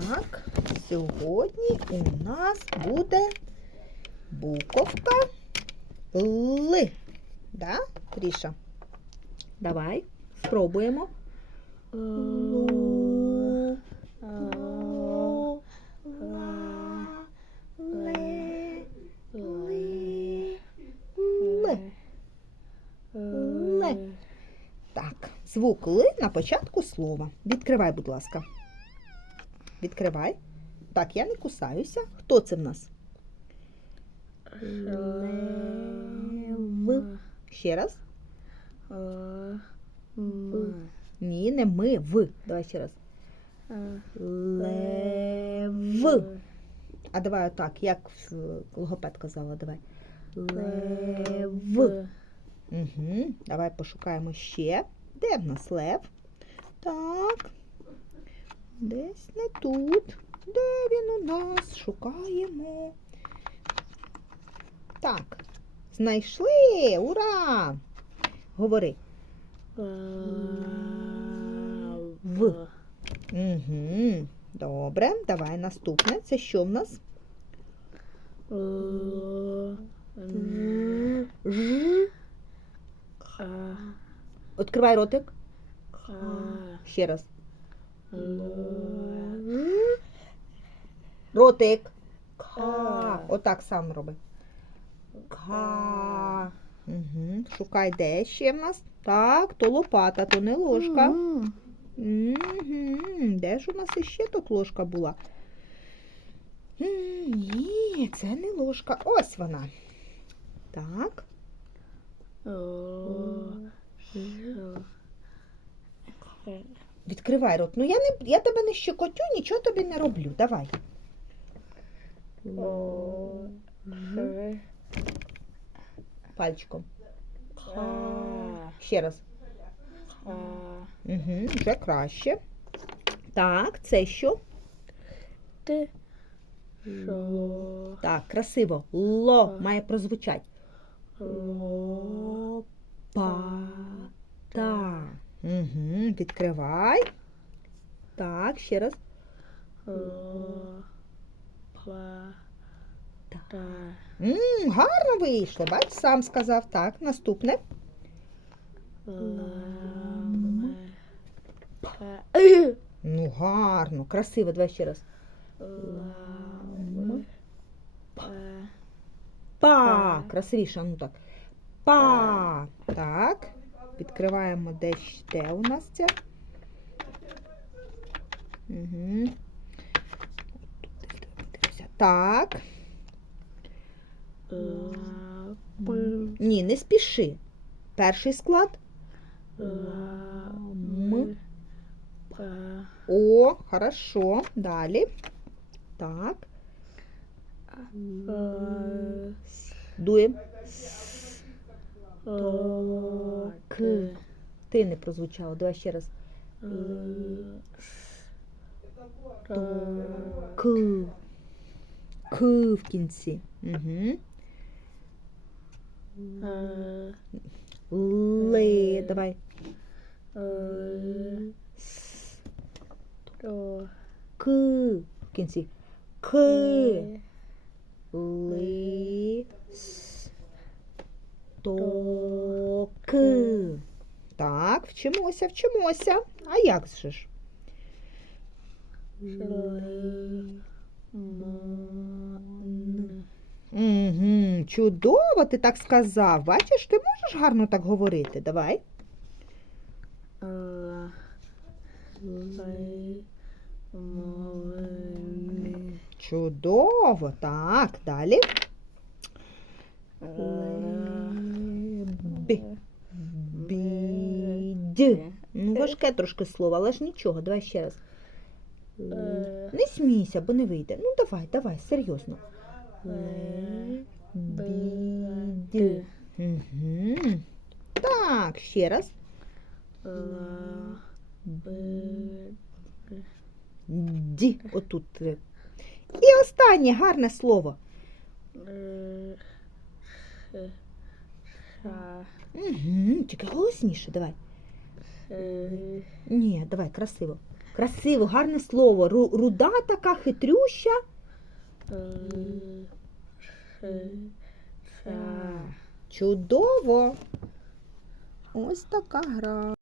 Так, сьогодні у нас буде буковка Л. Да, Тріша? Давай, спробуємо. Лу, лу, ла, ле, ли, ле. Ле. Так, звук Л на початку слова. Відкривай, будь ласка. Відкривай. Так, я не кусаюся. Хто це в нас? Лев. Ще раз. Ні, не ми. В. Давай ще раз. Лев. А давай отак, як логопед казала, давай. Лев. Угу. Давай пошукаємо ще. Де в нас лев? Так. Десь не тут. Де він у нас? Шукаємо. Так. Знайшли! Ура! Говори. В. Угу. Добре. Давай наступне. Це що в нас? Ж. Відкривай ротик. Ще раз. Ротик. Ка. Отак сам роби. Ка. Угу. Шукай, де ще в нас. Так, то лопата, то не ложка. Угу. Де ж у нас іще тут ложка була? Ні, це не ложка. Ось вона. Так. Відкривай рот. Ну я не я тебе не щекотю, нічого тобі не роблю. Давай. Пальчиком. Ще раз. Угу, вже краще. Так, це що? Ти Так, красиво. Ло має прозвучати. Лопата. Угу, відкривай. Так, ще раз. М, гарно вийшло. Бач, сам сказав. Так, наступне. Ну, гарно, красиво. Давай ще раз. Па. Красивіше, ну так. Па. Так. Відкриваємо де ще у нас це. Угу. Так. Ні, не спіши. Перший склад. М. О, хорошо. Далі. Так. Дуємо. К. Ти не прозвучало. Давай ще раз. К. К в кінці. Угу. Ли. Давай. К в кінці. К. Ли. С. То. К. Так, вчимося, вчимося. А як же ж? Угу, чудово, ти так сказав. Бачиш, ти можеш гарно так говорити. Давай. Чудово. Так, далі. Бід. Ну, важке трошки слово, але ж нічого. Давай ще раз. Не смійся, бо не вийде. Ну давай, давай, серйозно. Угу. Так, ще раз. Ді. Отут. І останнє гарне слово. Угу. Тільки голосніше, давай. Ні, давай, красиво. Красиво, гарне слово. Ру- руда така хитрюща. Ша. Чудово. Ось така гра.